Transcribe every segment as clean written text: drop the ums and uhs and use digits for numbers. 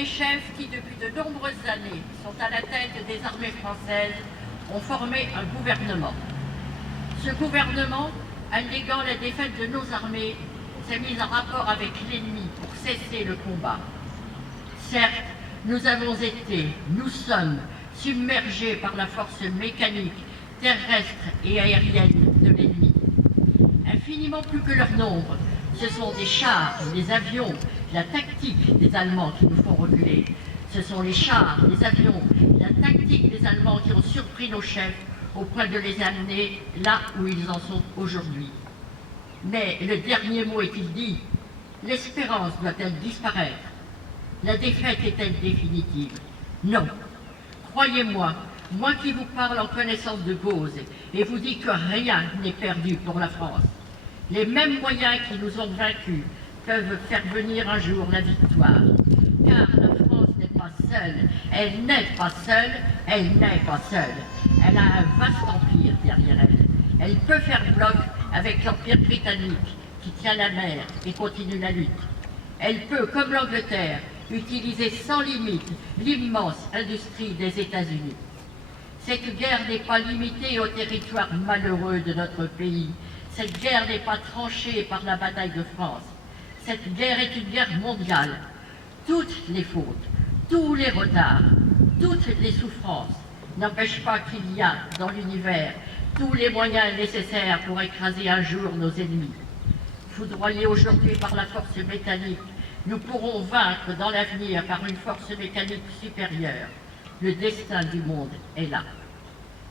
des chefs qui, depuis de nombreuses années, sont à la tête des armées françaises, ont formé un gouvernement. Ce gouvernement, alléguant la défaite de nos armées, s'est mis en rapport avec l'ennemi pour cesser le combat. Certes, nous avons été, nous sommes submergés par la force mécanique, terrestre et aérienne de l'ennemi. Infiniment plus que leur nombre, ce sont des chars, des avions, la tactique des Allemands qui nous font reculer. Ce sont les chars, les avions, la tactique des Allemands qui ont surpris nos chefs au point de les amener là où ils en sont aujourd'hui. Mais le dernier mot est-il dit? L'espérance doit-elle disparaître? La défaite est-elle définitive? Non. Croyez-moi, moi qui vous parle en connaissance de cause et vous dis que rien n'est perdu pour la France. Les mêmes moyens qui nous ont vaincus peuvent faire venir un jour la victoire. Car la France n'est pas seule, elle n'est pas seule, elle n'est pas seule. Elle a un vaste empire derrière elle. Elle peut faire bloc avec l'empire britannique qui tient la mer et continue la lutte. Elle peut, comme l'Angleterre, utiliser sans limite l'immense industrie des États-Unis. Cette guerre n'est pas limitée au territoire malheureux de notre pays. Cette guerre n'est pas tranchée par la bataille de France. Cette guerre est une guerre mondiale. Toutes les fautes, tous les retards, toutes les souffrances n'empêchent pas qu'il y a dans l'univers tous les moyens nécessaires pour écraser un jour nos ennemis. Foudroyés aujourd'hui par la force mécanique, nous pourrons vaincre dans l'avenir par une force mécanique supérieure. Le destin du monde est là.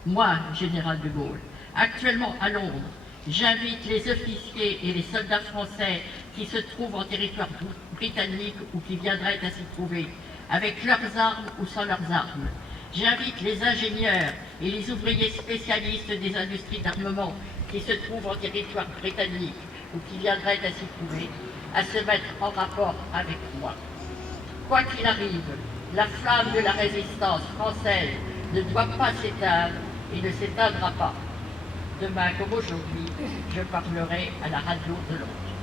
Moi, général de Gaulle, actuellement à Londres, j'invite les officiers et les soldats français qui se trouvent en territoire britannique ou qui viendraient à s'y trouver, avec leurs armes ou sans leurs armes. J'invite les ingénieurs et les ouvriers spécialistes des industries d'armement qui se trouvent en territoire britannique ou qui viendraient à s'y trouver, à se mettre en rapport avec moi. Quoi qu'il arrive, la flamme de la résistance française ne doit pas s'éteindre et ne s'éteindra pas. Demain comme aujourd'hui, je parlerai à la radio de Londres.